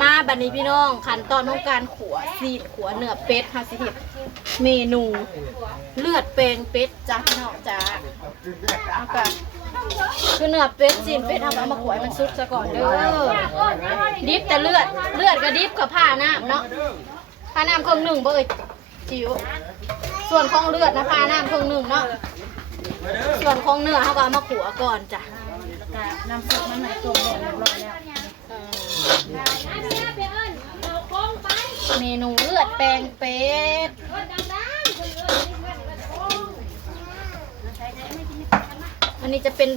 มาบัดนี้พี่น้องขั้นตอนของการขัวซีดขัวเนื้อเป็ดเฮาสิเฮ็ดเมนูเลือดแปลงเป็ดจ้าพี่น้องจ้าเอาก็คือเนื้อเป็ดซีนเป็ดเอามาขัวให้มันสุกซะก่อนเด้อดิบแต่เลือดก็ดิบกับผ้าน้ำเนาะผ้าน้ำครึ่งหนึ่งบ่เอ้ยจิ๋วส่วนของเลือดนะผ้าน้ำครึ่งหนึ่งเนาะส่วนของเนื้อเขาก็เอามาขัวก่อนจ้ะน้ำซุปมันไหนต้มเรียบร้อยแล้วเมนูเลือดแปลงเป็ดอันนี้จะเป็น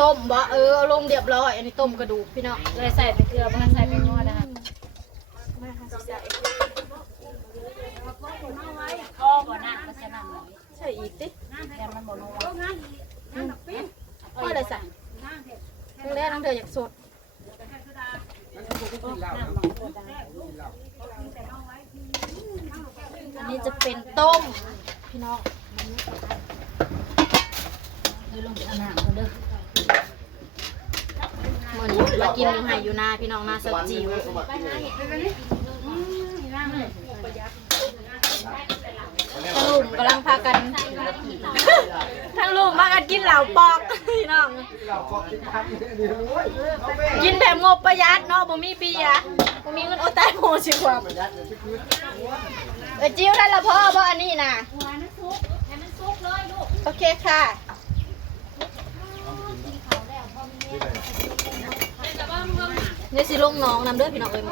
ต้มบ่เอาลงเรียบร้อยอันนี้ต้มกระดูกพี่น้องเลยใส่ไปเกลือบ้างใส่ไปงอนะคะพ่อบ่น่าก็จะนั่งใช่อีกติแต่มันบ่นัวพ่อเลยใส่แรกน้องเธออยากสดอันนี้จะเป็นต้มพี่น้องลงไปเอาน้ำกันเด้อมื้อนี้มากินอยู่ไห่อยู่นาพี่น้องนาสดจิ๋วทั้งลุมกำลังพากันทั้งลุมพากันกินเหล่าปอกพี่น้องกินแบบงบประหยัดเนาะบ่มีเบียร์บ่มีเงินโอตายโหสิกว่าจิ้วได้ละพ่อบ่อันนี้น่ะโอเคค่ะเนี่ยสิลงน้องนำเด้อพี่น้องเอ้ยม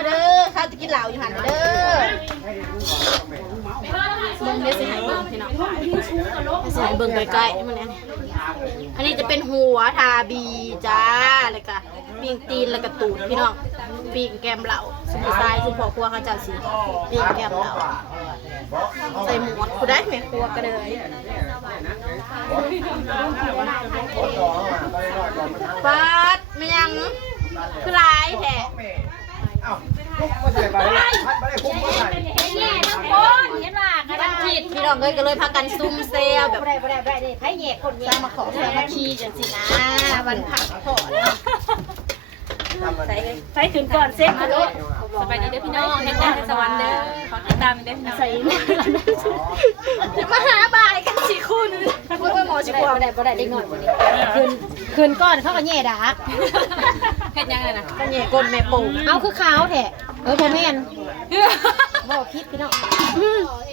าเด้อข้าวจะกินเหล่าอยู่หันเด้อมึงเนี่ยสิให้เบิ่งพี่น้องสิให้เบิ่งใกล้ๆมันเนี่ยอันนี้จะเป็นหัวทาบีจ้าแล้วก็ปิ้งตีนแล้วก็ตูดพี่น้องปิ้งแกมเหล่าสุดท้ายสุดพอครัวเขาจะสิปิ้งแกมเหล่าใส่หมวกกูได้แม่ครัวก็เลยปัดมันยังคือลายแท้มันผิดพี่น้องเลยก็เลยพากันซุ่มเซลแบบให้แย่คนแย่มาขอแซวมาขี้จังสินะวันผักผ่อนใส่ถึงก่อนเซ็ตมาเลยสบายดีเด้อพี่น้องเฮ็ดงานในสวรรค์เด้อขอติดตามเด้อพี่น้องใส่จะมาหาบายกันสิคุณว่าหมอสิกว่าบ่ได้หน่อยวันนี้คืนก่อนเขาก็แย่ดักเฮ็ดยังไงนะก็แย่ก้นแม่ปู่เอาคือขาวแท้บ่แม่นบ่คิดพี่น้อง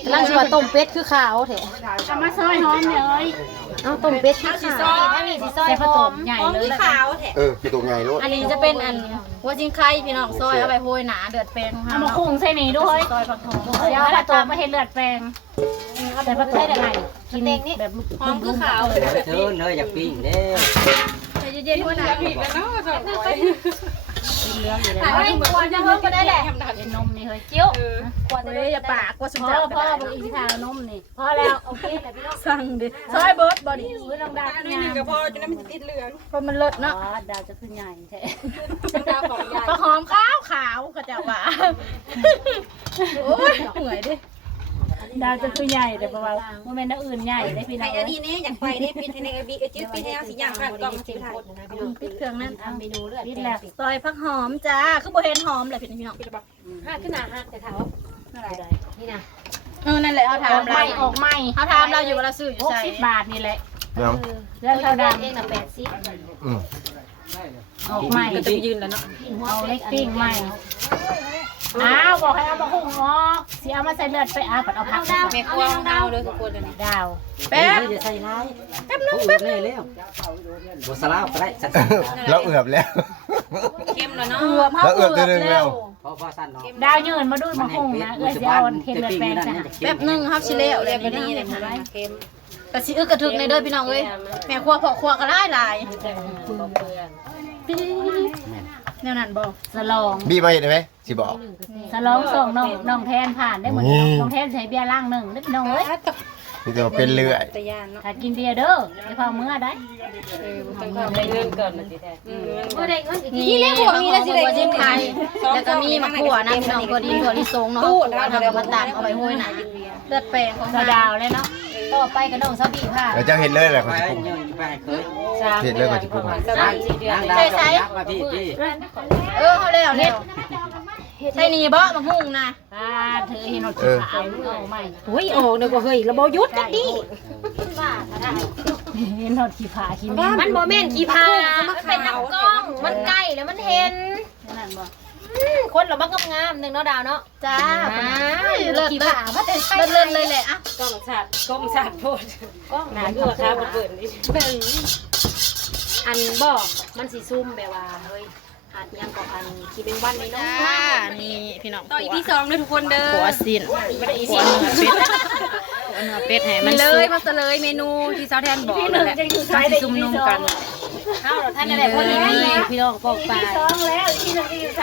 กำลังสิว่าต้มเป็ดคือขาวแท้เอามาซอยหอมเลยเอาต้มเป็ดคือขาวอันนี้สิซอยหอมใหญ่เลยขาวแท้คือตัวไงลูกอันนี้จะเป็นอันหัวจิงไข่พี่น้องซอยเอาไปโรยหนาเดือดแปลงเอามาคุ้งใส่นี่ด้วยซอยผักหอมเดี๋ยวผักตัวมาเห็ดเลือดแปลงแต่ผักได้ได้กินนี่แบบหอมคือขาวเชิญเลยอยากปิ้งเด้เย็นๆด้วยนะผิดกันเนาะถ่ายไว้ควรจะเพิ่มก็ได้แหละเป็นนมนี่เฮ้ยเจี๊ยวควรจะอย่าปากว่าสุดท้ายพ่อบางอีกทางนมนี่พอแล้วโอเคแต่พี่น้องสั่งดิซอยเบิร์ดบอดี้เบิร์ดลองได้ด้วยนึงก็พอจะได้มันติดเหลืองเพราะมันเลิศเนาะดาวจะขึ้นใหญ่แท้ดาวของใหญ่หอมขาวก็จะว่าโอ้ยเหนื่อยดิดาวจะคือใหญ่แต่ประมาณโมเมนต์อื่นใหญ่ได้พี่น้องอันนี้เนี่ยอยากไปได้ปิดในบีจิ้วปิดในสีอย่างกันกล่องสีไทยปิดเครื่องนั่นทำเมนูเลือดปิดแล้วซอยผักหอมจ้าคือโบเห็นหอมเลยพี่น้องห้าขึ้นหนาห้าแต่ถามว่าอะไรนี่นะนั่นแหละเขาทำเราออกใหม่เขาทำเราอยู่เวลาซื้ออยู่60 บาทนี่แหละเรื่องเขาดำเองนะ80ออกใหม่ก็จะยืนแล้วเนาะเอาเล็กปิ้งใหม่บอกให้เอามาหุงหม้อสิเอามาใส่เลือดไปปัดเอาผักแม่ครัวดาวเลยทุกคนเลยดาวแป๊บจะใส่ร้ายแป๊บนึงแล้วบัวสลาวก็ได้สั่นเราเอือบแล้วเข้มแล้วเนาะเราเอือบตัวนึงแล้วดาวยืนมาดูมาหุงนะเอื้อเสียวเค็มเลือดแปลงจ้ะแป๊บนึงครับชิเล่อะไรแบบนี้เลยค่ะเค็มกระซิกระทึกในเด้อพี่น้องเอ้ยแม่ครัวพอครัวก็ได้หลายแนวนั้นบอกสลองบีมาเห็นไหมสิบอกสลองส่งน้องแทนผ่านได้เหมือนน้องแทนใช้เบียร์ล่างหนึ่งนิดน้อยนี่จะเป็นเลื่อยถ้ากินเบียร์เด้อจะพอเมื่อได้ต้องได้เงินก่อนนะสิแท้นี่เลี้ยงหัวมีแล้วสิเลยจิ้มไทยแล้วก็มีมะขั่วนะพี่น้องก็ดีถั่วลิสงเนาะทำกับมะตาลเอาไปห้อยหนาเลือดแปลงของดาวเลยเนาะ ต่อไปก็น้องซาบีค่ะ แล้วเจ้าเห็นเลยแหละ ไป เขาจะปรุง ไปเคย เห็นเลยเขาจะปรุง 3-4 เดือนใช่มาพี่ เขาแล้วเนี่ยใช่นี่บ่มาหุ่งนะเธอเห็นหนดขาวเอาใหม่ โอ้ยออกเดี๋ยวก็เฮ้ยระบบยุทธ์กันดิ เห็นหนดขี้ผาขี้ มันโมเมนต์กี่พามันเป็นน้ำกล้องมันใกล้แล้วมันเห็น นั่นบ่ คนเราบ้างงามๆหนึ่งเนาะดาวเนาะ จ้า เลิศ ขี้ เลิศ ผามาแต่ใช่เลยแหละอ่ะ กล้องสัตว์โพด กล้อง หนาคือว่าค้ามันเปิดนี่ อันบอกมันสีซุ่มแบบว่าเฮ้ยอันยังก็อันคีเป็นวันเลยเนาะ นี่พี่น้อง ต่ออีพี2เลยทุกคนเด้อ หัวสิน ไม่ได้อี หั สิ วเนื้อเป็ดให้มัน เล สุ ย ก มาเลยเมนูที่เจ้าแทนบอกนั่นแหละซุ่มนุ่มกันข้าวเราท่านอะไรพอดีพี่น้องปอกปลา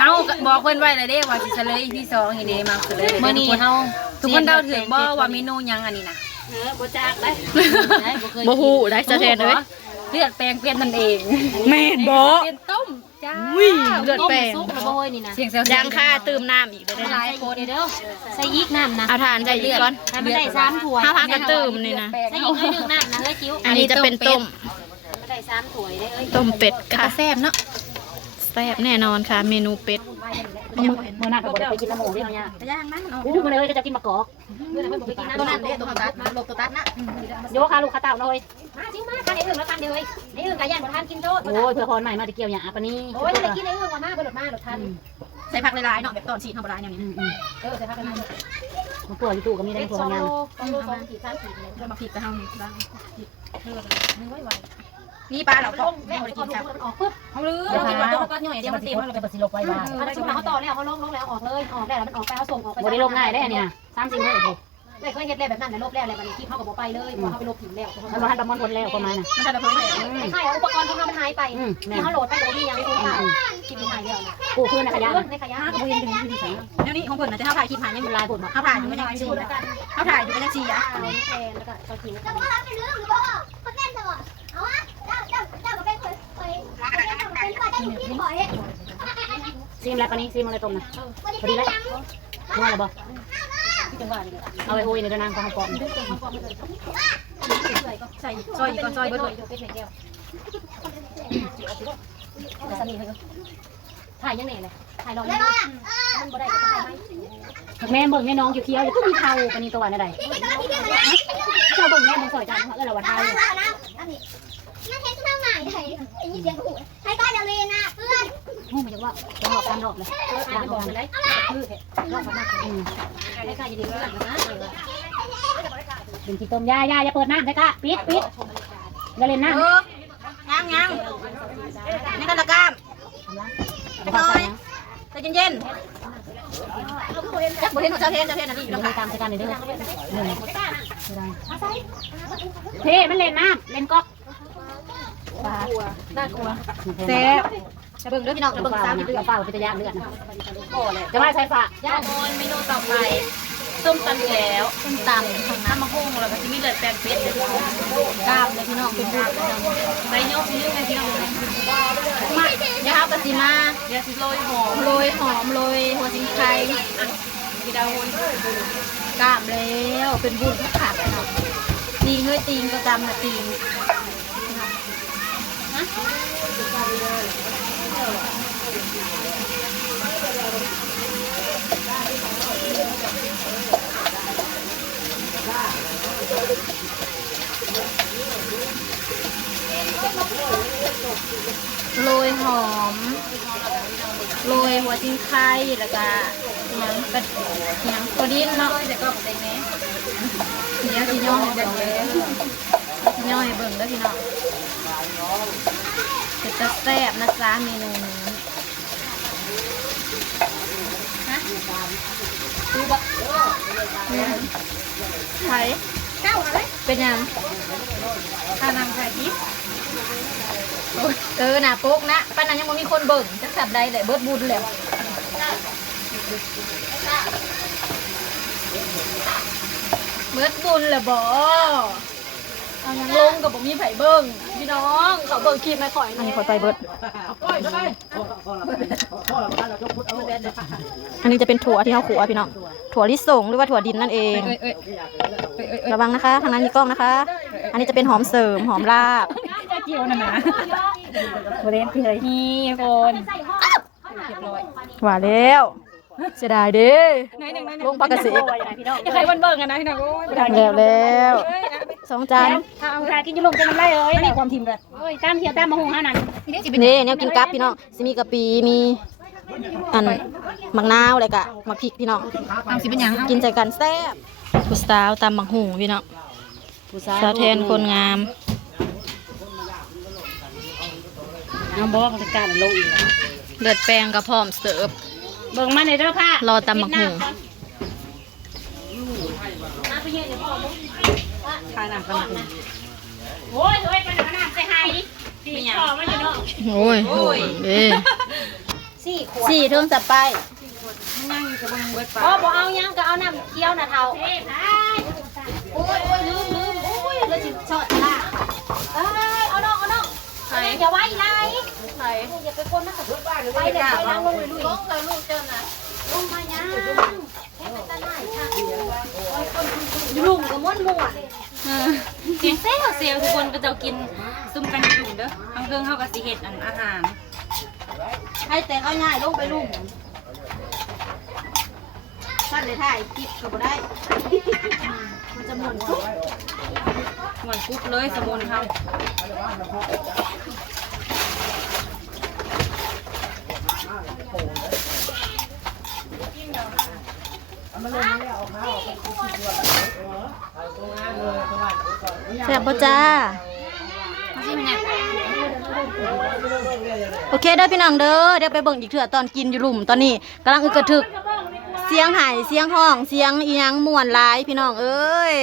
เอาบอกเพื่อนไว้เลยเด้ว่าสิเฉลยอีพี2อีเด้มาเฉลย เมื่อนี้เฮา ทุกคนเดาถึงบ่ว่าเมนูยังอันนี้นะ บ่จากได้ บ่ฮู้ได้จะแทนเลย เลือดแปลงเปลี่ยนนั่นเอง แม่นบ่ เปลี่ยนต้มจ้า อุ้ยเลือดแป้ง ซุปแล้วบ่เฮ้ยนี่นะ เสียงแซว ยางค่าตื่มน้ำอีกได้ ห นะ ลายคนเด้อใส่ยิกน้ำนะ เอาทานใจอีกก่อน ให้มันได้3ถ้วย ถ้าพากระตื่มนี่นะ ใส่ยิกให้1น้ำนะเฮ้ยจิ้ว อันนี้จะเป็นต้ม มันได้3ถ้วยได้เอ้ย ต้มเป็ดค่ะ แซ่บเนาะ แซ่บแน่นอนค่ะ เมนูเป็ด เมื่อนั้นก็บ่ได้ไปกินน้ำหมูที่เฮาเนี่ย ย่างนั้นเนาะ อู้มื้อนี้ก็จะกินมะกอก ตัวนั้นเด้ตัวตัดมาลบตัวตัดนะ โยคาลูกคาเต่าเลย มาจิ้วมากันไอ้อื่นแล้วกันเด้อเฮ้ยไอ้อื่นก็ย่างบ่ทันกินโทษ โอ้ยเพื่อคนใหม่มาตะเกียวอย่างปานนี้ โอ้ยได้กินไอ้อื่นว่ามาบ่หลดมาหลดทัน ใส่ผักหลายๆเนาะแบบตอนชีทำบ่ได้เนี่ย ใส่ผักกันนะ มันตัวอยู่ตู้ก็มีได้ เล็ก ตัว 2 งาม โล2โล2ขีด3ขีดเลย เรามาพริกไปเฮานี่บ้าง นึกไว้ไว้ นี่ปลาเรา ล ต้ม ง แม่ แม่ บ่ บ่ ได้ ได้ กิ กิ น น ค ค รั รับบ ออกปึ๊บ เฮาลือ เรากินตัวก็ย่อยเดี๋ยวมันเต็ม เราก็สิลงไว้บ้าง มันชุบเขาต่อแล้วเขาลงแล้วออกเลยออกได้แล้วมันออกไปเขาส่งออกไป บ่ได้ลงง่ายได้เนี่ย30มื้อ ได้เคยเฮ็ดแล้วแบบนั้นน่ะลบแล้วแล้วบัดนี้ที่เขาก็บ่ไปเลยเพราะเขาไปลบถึงแล้ว มันบ่ทันประมวลผลแล้วประมาณน่ะ มันจะแบบนั้นใช่อุปกรณ์ของเรามันหายไปที่เขาโหลดไปก็บ่มียังไม่คุ้มค่าที่มันหายแล้วนะ กูคือในขยะ ในขยะ ก็บ่เห็นถึงที่ใส่เดี๋ยวนี้ของเพิ่นน่ะจะเฮาถ่ายคลิปหายังเป็นลายพุ่นบ่เฮาถ่ายอยู่ก็ยังสิเฮาถ่ายอยู่ก็ยังสิอ่ะ แทนแล้วก็เขากินกัน ซิมแล้วปานนี้ซิมอะไรต้มน่ะพอดีแล้วนัวแล้วบ่ จังหวะนี้ เอาไปโหยในเด้อนางของเฮาก่อน ใส่ซอยก่อนซอยเบิดเลยเป็นแก้วถ่ายยังไงเลยถ่ายรอยังมันบ่ได้ก็ถ่ายไหม แม่เบิ่งแม่น้องเขียวๆอยู่ก็มีเทาปานนี้ตัวว่าได้เจ้าเบิ่งแม่มึงสอยจานเฮาเอ้อละว่าเทา ฮู้มาจากว่าจะหอกกันดอกเลย ถ่ายบอกเลยคือรอบมาให้กายดีๆนะ เป็นขี้ต้มยาอย่าเปิดน้ำได้ค่ะปิดอย่าเล่นน้ำ ยังนี่กันละกาม น้อย ใจเย็นจักบ่เห็นเจ้าเทนอันนี้อยู่ ล แล้ว งตามสกันเด้อเท่มันเล่นน้ำเล่นก๊อก น่ากลัว แซ่บ จะเบิ่งด้วยพี่น้องจะเบิ่งซ้ำ เลือดเปล่าเป็นตะยานเลือดนะ โอ้เลย จะมาใส่ฝา ย่าโอนเมนูต่อไปส้มตำแล้วส้มตำข้างน้ำมะฮุ่งแล้วก็จะมีเลือดแปลงเป็ดเลยกล้ามเลยพี่น้องเป็นบุญใส่ยกนิ้วไงพี่น้องมาเดี๋ยวเอากระสีมาเดี๋ยวสิโรยหอมโรยหัวสิงไคพี่ดาวคนกล้ามแล้วเป็นบุญทุกขาดเนาะตีงด้วยตีงประจำนะตีงโรยหอมโรยหัวจิงไข่แล้วก็ยังเป็นยังตัวดิ้นเนาะแต่ก็ได้แม่เดี๋ยวสิย่อให้เบิ่งเลยย่อให้เบิ่งแล้วพี่น้องจะแซ่บนะจ๊ะเมนูนี้ฮะดูบะไข่เก้าอะไรเป็นยังข้านำไข่ทิพย์น่ะปุ๊กนะป้านั้นยังไม่มีคนเบิ่งจักสับใดเลยเบิดบุญแล้วเบิดบุญเลยบ่เอายังลงกับผมมีไผ่เบิ่งพี่น้องเขาเบิ่งคลิปไม่ข่อย อันนี้ขอไปเบิด ก็ได้ อันนี้จะเป็นถั่วที่เขาขัวพี่น้อง ถั่วลิสงหรือว่าถั่วดินนั่นเอง ระวังนะคะทางนั้นมีกล้องนะคะ อันนี้จะเป็นหอมเสริมหอมลาบ เกี่ยวนะนะบริเวณที่เลยนี่คนเรียบร้อย หวานแล้วเสียดายเด้ลงปลากระสี อย่าใครวันเบิ่งกันนะพี่น้อง แล้วสองจาน เอาทากินจะลงจะน้ำไรเลยนี่ความทิมเลยตามเที่ยวตามมาหงห้านั่น นี่เนี่ยกินกับพี่น้องสิมีกะปิมีอันมะนาวอะไรกะมะพริกพี่น้องกินใจกันแซ่บผู้สาวตำบักหูพี่น้องสาวแทนคนงาม น้ำบอกมันจะการลงอีก เลือดแป้งกระพร้อมเสิร์ฟ เบิ่งมาในเด้อผ้าร อตำบักหู ทาน้ำกันโอ้ยโอ้ยไปหาน้ำใส่ไห้สี่ขอมาอยู่เนาะ โอ้ยเด้สี่เทิงสับไป อ๋อบ่เอายังก็เอาน้ำเคี้ยวน่ะเท่าโอ้ยโอ้ยลืมโอ้ยเลยสิชอดละเอาน้องอย่าไว้ไรอย่าไปคนนะไปเดี๋ยวไปนั่งลงลุยลงเลยลูกเจอน่ะลงมายังให้มันตะหน่ายค่ะลุงกับม้วนม้วน เสียงเซลทุกคนก็จะกินซุ่มกันอยู่เด้อทางเครื่องเขาก็สิเฮ็ดอันอาหาร ให้แต่เอาง่ายลงไปลุงท่านเลยถ่ายคลิปก็บ่ได้มันจะหมุน เหมือนกุ๊บเลยสมุนเขา แซ่บป่ะจ้า โอเคเด้อพี่น้องเด้อเดี๋ยวไปเบิ่งอีกเถื่อตอนกินอยู่หลุมตอนนี้กำลังอึกกระทึก เสียงไห่เสียงห้องเสียงอีหยังม่วนหลายพี่น้องเอ้ย